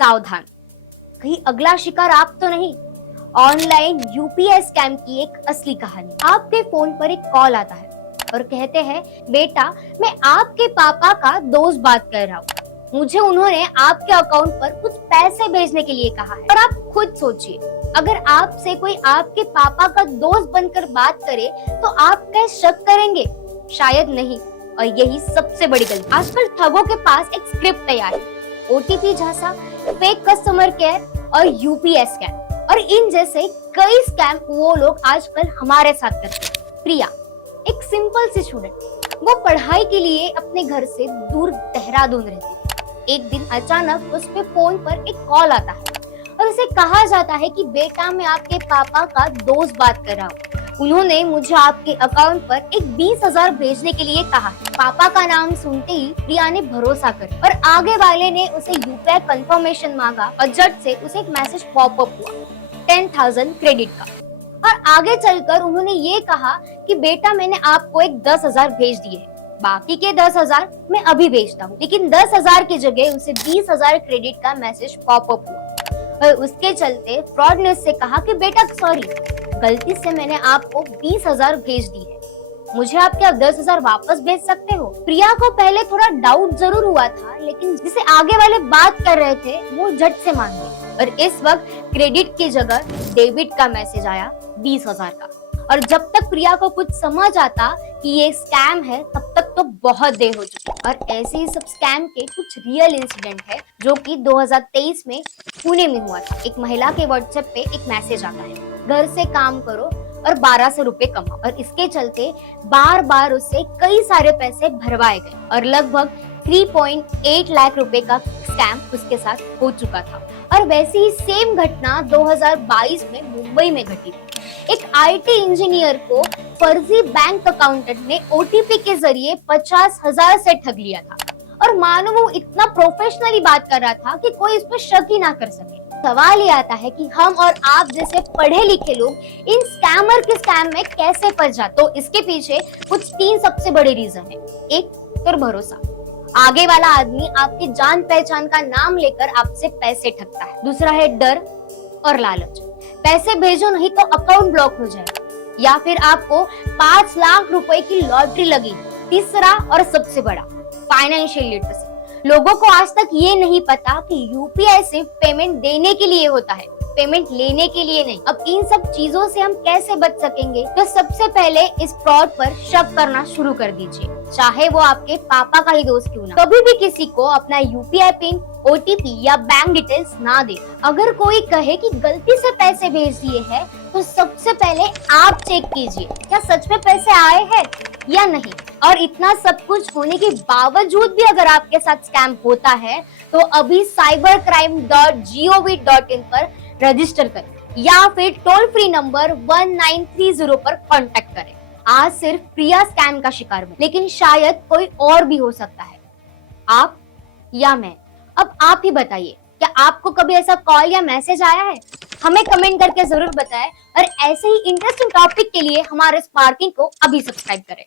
सावधान, कहीं अगला शिकार आप तो नहीं। ऑनलाइन यूपीआई स्कैम की एक असली कहानी। आपके फोन पर एक कॉल आता है और कहते हैं, बेटा मैं आपके पापा का दोस्त बात कर रहा हूँ, मुझे उन्होंने आपके अकाउंट पर कुछ पैसे भेजने के लिए कहा है। और आप खुद सोचिए, अगर आपसे कोई आपके पापा का दोस्त बनकर बात करे तो आप क्या शक करेंगे? शायद नहीं। और यही सबसे बड़ी गलती। आजकल ठगों के पास एक स्क्रिप्ट तैयार है, ओटीपी झांसा, फेक कस्टमर केयर और यूपीआई स्कैम, और इन जैसे कई स्कैम वो लोग आजकल हमारे साथ करते हैं। प्रिया एक सिंपल सी स्टूडेंट, वो पढ़ाई के लिए अपने घर से दूर देहरादून रहती थी। एक दिन अचानक उस पे फोन पर एक कॉल आता है और उसे कहा जाता है कि बेटा मैं आपके पापा का दोस्त बात कर रहा हूँ, उन्होंने मुझे आपके अकाउंट पर एक 20,000 भेजने के लिए कहा। पापा का नाम सुनते ही प्रिया ने भरोसा कर और आगे वाले ने उसे यूपीआई कंफर्मेशन मांगा और झट से उसे एक मैसेज पॉपअप हुआ 10,000 क्रेडिट का। और आगे चलकर उन्होंने ये कहा कि बेटा मैंने आपको एक 10,000 भेज दिए, बाकी के 10,000 मैं अभी भेजता हूँ। लेकिन 10,000 की जगह उसे 20,000 क्रेडिट का मैसेज पॉपअप हुआ और उसके चलते फ्रॉड ने उससे कहा कि बेटा सॉरी, गलती से मैंने आपको 20,000 भेज दी है, मुझे आप क्या 10,000 वापस भेज सकते हो? प्रिया को पहले थोड़ा डाउट जरूर हुआ था, लेकिन जिसे आगे वाले बात कर रहे थे वो झट से मान गए। और इस वक्त क्रेडिट की जगह डेबिट का मैसेज आया 20,000 का। और जब तक प्रिया को कुछ समझ आता कि ये स्कैम है, तब तक तो बहुत देर हो चुकी। और ऐसे ही सब स्कैम के कुछ रियल इंसिडेंट है जो कि 2023 में पुणे में हुआ था। एक महिला के व्हाट्सएप पे एक मैसेज आता है, घर से काम करो और 1,200 रुपए कमाओ, और इसके चलते बार बार उससे कई सारे पैसे भरवाए गए और लगभग 3.8 लाख रुपए का स्कैम उसके साथ हो चुका था। और वैसी ही सेम घटना 2022 में मुंबई में घटी थी। एक आईटी इंजीनियर को फर्जी बैंक अकाउंटेंट ने ओटीपी के जरिए 50,000 से ठग लिया था। और मानो वो इतना प्रोफेशनली बात कर रहा था कि कोई इस पर शक ही ना कर सके। सवाल ये आता है कि हम और आप जैसे पढ़े लिखे लोग इन स्कैमर के स्कैम में कैसे फंस जाते? तो इसके पीछे कुछ 3 सबसे बड़े रीजन है। एक तो भरोसा, आगे वाला आदमी आपकी जान पहचान का नाम लेकर आपसे पैसे ठगता है। दूसरा है डर और लालच, पैसे भेजो नहीं तो अकाउंट ब्लॉक हो जाएगा, या फिर आपको 5 लाख रुपए की लॉटरी लगी। तीसरा और सबसे बड़ा, फाइनेंशियल लिटरेसी। लोगों को आज तक ये नहीं पता कि यूपीआई सिर्फ पेमेंट देने के लिए होता है, पेमेंट लेने के लिए नहीं। अब इन सब चीजों से हम कैसे बच सकेंगे? तो सबसे पहले इस फ्रॉड पर शक करना शुरू कर दीजिए, चाहे वो आपके पापा का ही दोस्त क्यों ना। कभी भी किसी को अपना यूपीआई पिन, ओटीपी या बैंक डिटेल्स ना दे। अगर कोई कहे कि गलती से पैसे भेज दिए हैं, तो सबसे पहले आप चेक कीजिए क्या सच में पैसे आए हैं या नहीं। और इतना सब कुछ होने के बावजूद भी अगर आपके साथ स्कैम होता है, तो अभी cybercrime.gov.in पर रजिस्टर करें या फिर टोल फ्री नंबर 1930 पर कांटेक्ट करें। आज सिर्फ प्रिया स्कैम का शिकार बने, लेकिन शायद कोई और भी हो सकता है, आप या मैं। अब आप ही बताइए, क्या आपको कभी ऐसा कॉल या मैसेज आया है? हमें कमेंट करके जरूर बताएं और ऐसे ही इंटरेस्टिंग टॉपिक के लिए हमारे स्पार्किंग को अभी सब्सक्राइब करें।